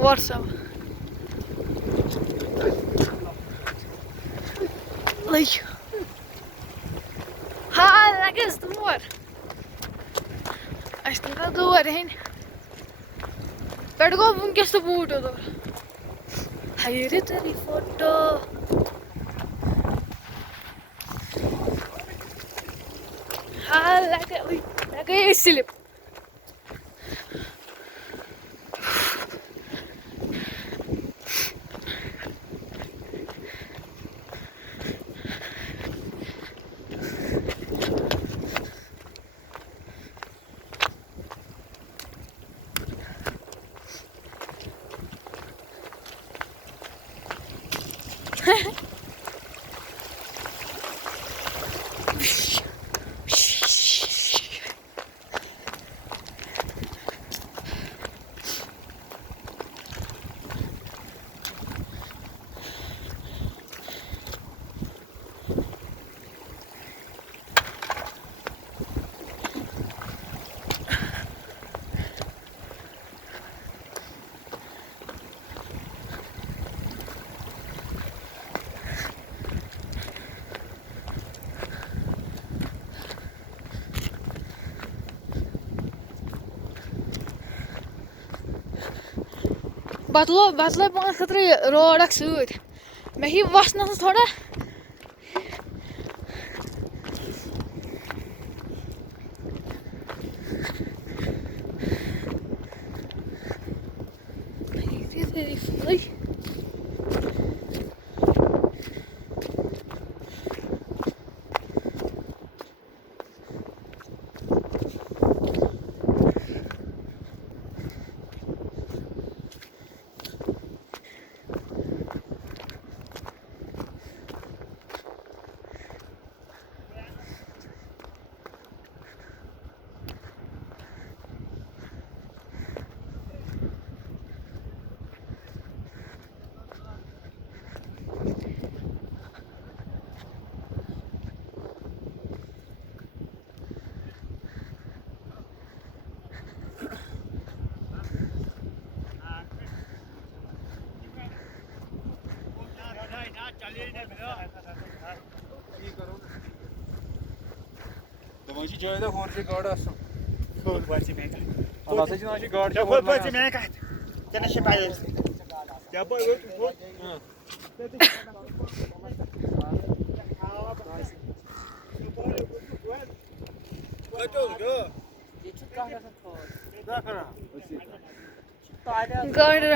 WhatsApp. Like, that is the more. I still got the word in. Better go and get the boot over. Hire it a photo. Like a slip. बदलो पान खतरे road suit मे ही वसन थोड़ा Domaçı cayda horci gadı asın. Kol parça meka. Allah seçin aşı gadı. Ya kol parça meka. Jana şey payı. Ya boy boy. गाड़ी